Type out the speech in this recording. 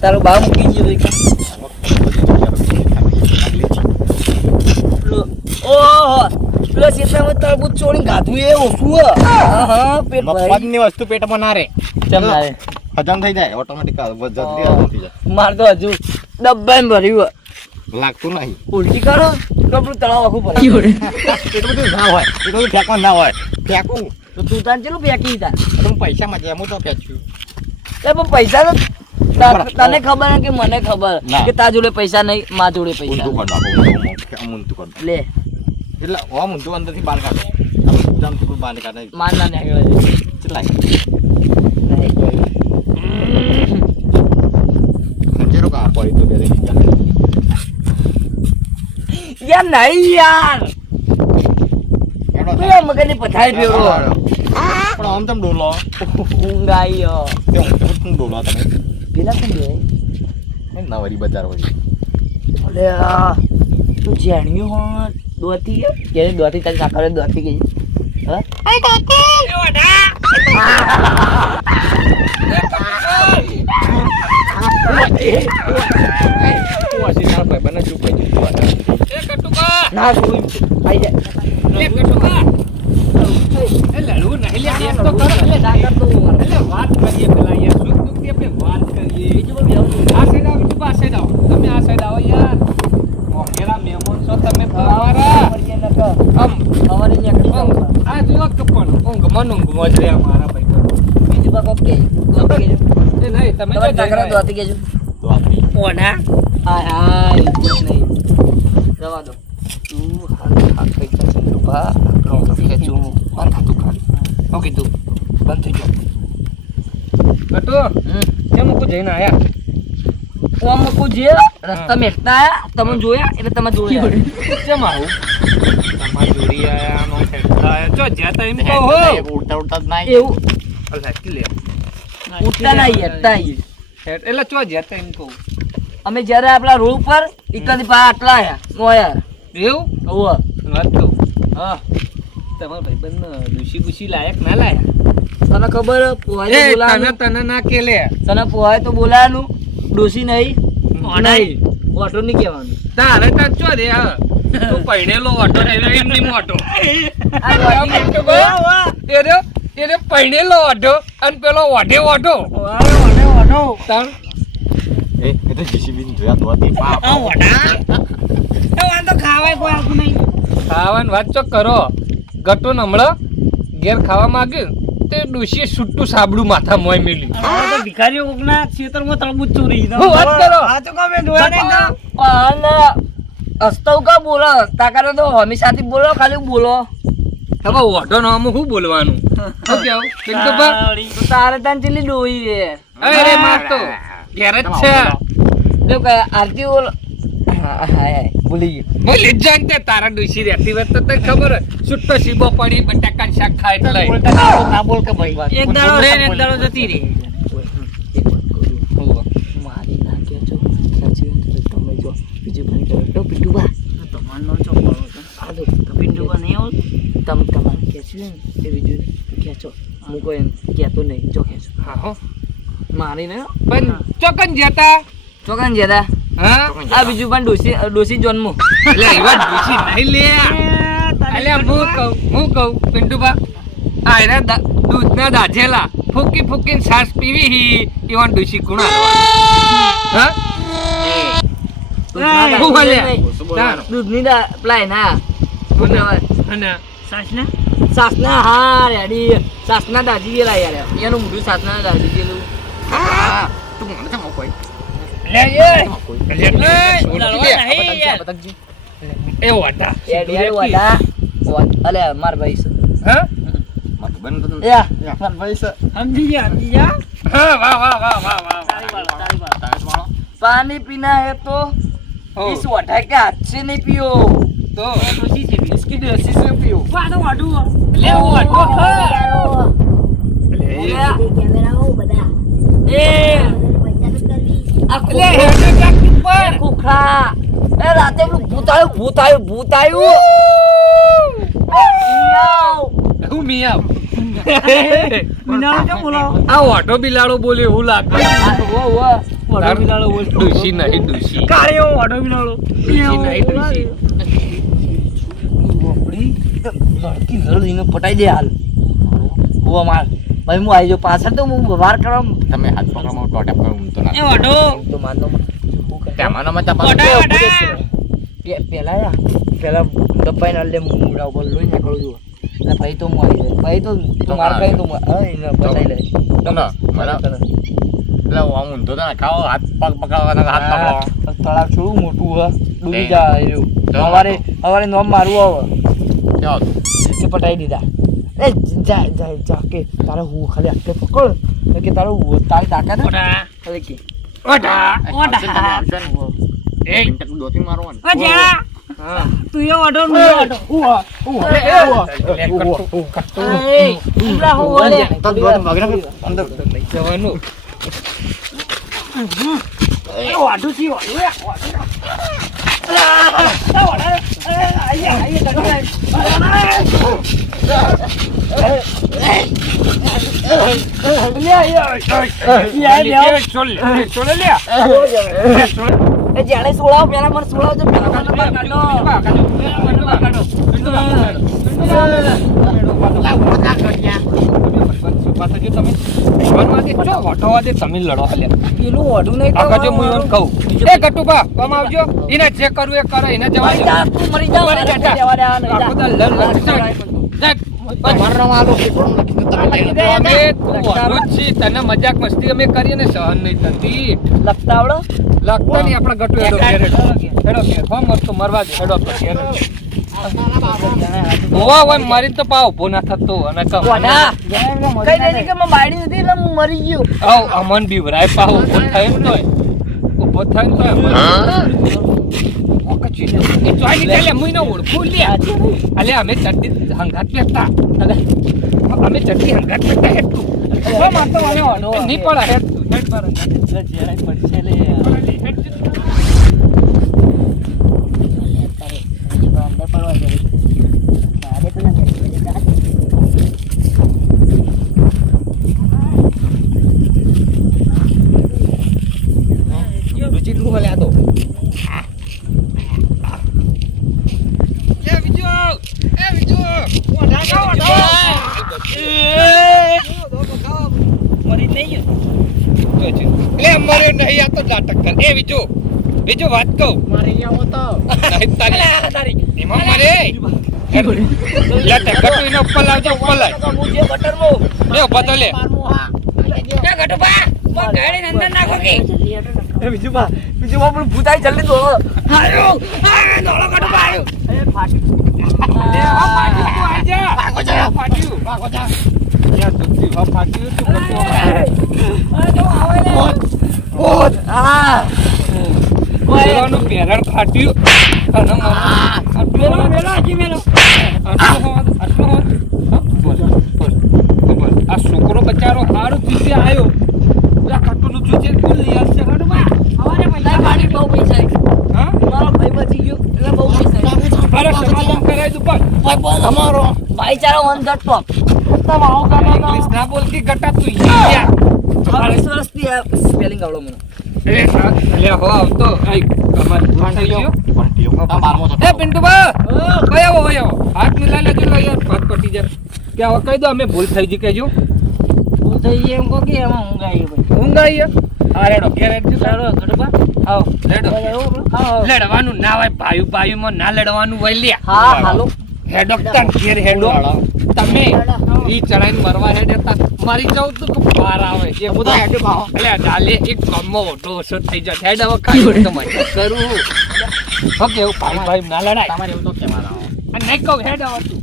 તારો બા મૂકી ગયો ઓહો પેલો સીતામાં તરબૂચ ચોરી ગાધું એ ઓછું હા પેટ મફતની વસ્તુ પેટમાં ના રે ચમ ના રે હજમ થઈ જાય ઓટોમેટિક જલ્દી હજમ થઈ જાય માર તો હજુ ડબ્બામાં ભર્યું લાગતું નહીં ઉલટી કરો તો આપણું તળાવ આખું ભરાય એટલું બધું ના હોય એટલું બધું ફેંકવાનું ના હોય ફેંકું તો તું તાન ચેલું ફેંકી તા તમે પૈસા માં હું તો ફેંચ્યું એ પણ પૈસા તો તને ખબર કે મને ખબર કે તાર જોડે પૈસા નહીં માર જોડે પૈસા ઊંધું કર લે એટલે ઓમ ઊંધું અંદરથી બહાર કાઢો જમ તું બહાર કાઢે માર ના નીકળે કેટલા જેરો કા પડી તો બેરે યાર નહીં યાર પેલા મગજની પથારી ફેરવો પણ આમ તમ ડોલો ઊંઘ આયો તે હું ડોલો તમે પેલા કોણ બે નવરી બજાર હોય અલે તું જાણ્યું હો દોતી કે દોતી તારી સાકરે દોતી કે હા આય દોતી એ વડા ઓસી ના ભાઈ બને ચૂપ કરી દીધું એ કટુકા ના જોઈ આઈ જા લે કટુકા એ લડવું નહીં લે એક તો કર એટલે ડાકર તો એટલે વાત કરીએ પેલા યાર સુખ દુઃખ ની આપણે વાત કરીએ બીજું પણ વ્યવસ્થિત આ સાઈડ આવો બીજું આ સાઈડ આવો તમે આ સાઈડ આવો યાર મોકેલા મહેમાન છો તમે ફવારા આમ સવારે નીકળી જાવ આ જો કપણ ઊંઘ મન ઊંઘ મોજ રે મારા ભાઈ બીજું બા કોક કે દોતી કેજો એ નહીં તમે તમારે ડાકર દોતી કેજો તો આપી ઓના હાય હાય નહીં જવા દો તું હાલ હાથ કઈ જશે રૂપા આપણો ખેંચું બંધ થતું ખાલી ઓકે તું બંધ થઈ ગયો કટુ કેમ કો જઈને આયા ઓમ કો જે રસ્તા મેટતા તમે જોયા એટલે તમે જોયા કેમ આવું તમાર જોડી આયા નો ખેડતા આયા જો જ્યાં એમ કહો હો ઉડતા ઉડતા જ નહીં એવું અલ્લા કે લે ઉઠતા નહીં હેઠતા અહીં. એટલે ચો જ્યાં એમ કહું અમે જ્યારે આપણા રોડ ઉપર ઇકડી પા આટલા આયા મોયા એવું ઓવા વાત કહું હા તમાર ભાઈબંધ દુશી ગુશી લાયક ના લાયા તને ખબર પોહાય તો બોલાવાનું તને ના કે લે તને પોહાય તો બોલાવાનું ડોસી નહીં નહીં ઓટો નહીં કહેવાનું તારે તાર ચો દે હા તું પૈણેલો ઓટો એટલે એમની મોટો એને પૈણેલો ઓટો અને પેલો ઓઢે ઓટો તાર એ તો જીસીબી જોયા તો હતી ખાવાની વાત ચો કરો ગટો નમળો ઘેર ખાવા માંગ્યું તે ડોશીએ છૂટું સાબડું માથા મોય મેલ્યું ભિખારીઓ કોકના ખેતરમાં તરબૂચ ચોરી હું વાત કરો આ તો કમે જોયા નહીં હસ્તવ કા બોલો હસતા કરે તો હંમેશાથી બોલો ખાલી બોલો હવે ઓઢો નામ શું બોલવાનું શું કેવું તો તારે તાન ચીલી ડોઈ રે અરે માર તો ઘેર જ છે જો કે આરતી બોલો હાય ભૂલી ગયો બોલી જાન તે તારા ડોશી રહેતી વાત તો તને ખબર છૂટો સીબો પડી બટાકા શાક ખાય એટલે ના બોલ કે ભાઈ એક દાડો રે એક દાડો જતી રે મારી ના કે જો સાચી વાત તો તમે જો બીજું ભાઈ તો પિંડુબા તમારનો ચોપડો આ દો તો પિંડુબા નહીં આવ તમ તમાર ખેંચ્યું ને એ બીજું ખેંચો હું કોઈ કહેતો નહીં જો ખેંચો હા હો મારી ને પણ ચોકન જતા ચોકન જેતા હા આ બીજું પણ ડોસી જન્મ એટલે એવા ડોશી નહીં લે એટલે હું કહું પિન્ટુબા આ એના દૂધના દાજેલા ફૂકી ફૂકીને છાશ પીવી હી એવા ડોશી કોણ હા હું બોલે દૂધની પ્લાય ના અને સાસના હા રેડી સાસના દાદી ગયેલા યાર એનું મોઢું સાસના દાદી ગયેલું તું મને કેમ કોઈ એ વાટા અલે માર ભાઈ છે હા માર ભાઈ છે સમજી ગયા હા વાહ पानी पीना है तो इस वाटर के हाथ से नहीं पियो तो इसकी देसी से पियो ले वो हटो राते भूत आयु હું મિયાવ આ ઓટો બિલાડો બોલે એવું લાગે ઓઢો બિલાડો બોલ. ડૂસી નહીં ડૂસી કાળિયો ઓઢો બિલાડો. ડૂસી નહીં ડૂસી આપણી લડકી લડીને પટાઈ દે હાલ. ઓ માર ભાઈ હું આવી જાઉં પાછળ તો હું વાર કરવા તમે હાથ પકડમાં ટોટા પર ઊંધો ના એ ઓઢો તો માનનો તેમાંનો માં તપાસ પેલા દબાઈ ના લે મુડા ઉપર લોહી નીકળું છું એટલે ભાઈ તો હું આવી જાય ભાઈ તો તું માર ખાઈ તો એને બતાવી લે ના મને એટલે આમ ઊંધો તો ના ખાઓ હાથ પગ પકડવાના હાથ પકડો તળાવ થોડું મોટું હ ડૂબી તે- જાય રહ્યું સવારે નોમ મારવું આવે જાઓ કે પટાઈ દીધા એ જા જા જા કે તારે હું ખાલી હાથે પકડ કે તારો તારી તાકાત ખાલી કે એ દોતી મારવાનું હા તું એ ઓર્ડર મે ઓર્ડર અંદર જવાનું જાણે સોળાવ પેલા મને સોળાવ તો પેલા તમે લડો હાલ્યા પેલું ઓઢું નહીં આગળ જો હું એમ કહું એ ગટુબા તમે આવજો એને જે કરવું એ કરે એને જવા દો. તું મરી જા મરી જા. જવા દે આ નહીં આખો દા લડ લડ જા. અમે તું વાળું જ છી. તને મજાક મસ્તી અમે કરીએ ને સહન નહીં થતી લગતા આવડો લાગતો નહીં આપણા ગટુ હેડો ઘેર હેડો ઘેર હો મસ્ત મરવા દે હેડો આપણે ઘેર હેડો. હોવા હોય મારી તો પાવ ઉભો ના થતો અને કમ ઓઢા કઈ નહીં કે મેં બાયડી નથી એટલે હું મરી ગયો આવ અમન બીવરાય પાવ ઉભો થાય ને તોય ઉભો થાય ને તોય ઓકચી એ જોઈ ને ચાલે મુઈ નો ઓળખું લે અલે અમે ચડતી હંગાત લેતા અમે ચડતી હંગાત લેતા હેતું હો મારતો મને ઓનો ની પડા હેત હેત પર જેરાય પડશે લે રુચિ તું હલે આ તો એ વિજો મરી નહીં એટલે મરે નહીં આ તો નાટક કર એ વિજો વિજો વાત કહું મારી આવો તો નહીં તારી એમાં મરે લે તે ગટુ એનો ઉપર લાવજો ઉપર લાવ મુજે બટરમો લે ઉભા લે કે ગટુબા મો ગાડી અંદર નાખો કે એ બીજું પણ ભૂતાઈ જલ્દી દોડો આયો આ દોડો ગટુબા આયો એ ફાટી લે આ ફાટ્યું તું આઈ જા ભાગો જા ફાટ્યું યાર દુખી હો ફાટ્યું તું કરતો તો આવે લે ઓત આ ઓયનું પેરણ ફાટ્યું અને મેલો મેલો આજી મેલો આટલો બોલ આ છોકરો બચારો હારું પીસે આવ્યો આ કટુનું જુજે કુલ લઈ આવશે હડમાં હવારે પૈસા પાડી બહુ પૈસા હા મારો ભાઈ બચી ગયો એટલે બહુ પૈસા અરે સમાધાન કરાય દઉં પણ ભાઈ બોલ અમારો ભાઈચારો વન ધ ટોપ તમે આવો કરો ઇંગ્લિશ ના બોલતી ગટા તું યાર 20 વર્ષથી સ્પેલિંગ આવડો મને અરે લે હો આવતો આઈ કમર થઈ ગયો એ પિન્ટુ બા કયો હાથ મિલા લેજો લો યાર વાત પટી જાય કે હવે કહી દો અમે ભૂલ થઈ ગઈ કેજો હું થઈ એમ કહો કે એમાં ઊંઘ આવી ભાઈ ઊંઘ આવી આ રેડો ઘેર હેડજો ચાલો ગડબા આવો રેડો હા લડવાનું ના હોય ભાઈ માં ના લડવાનું હોય લે હા હાલો હેડો તન ઘેર હેડો તમે ઈ ચડાઈને મરવા હેડતા મારી જાવ તો પાર આવે એ બધા હેડો ભાવ એટલે ડાલે એક કમો ઓટો ઓછો થઈ જાય હેડ હવે કાઈ તો મને કરું ઓકે ભાઈ ના લડાય તમારે એવું તો કેવાનું અને નહીં કહું હેડ આવ તું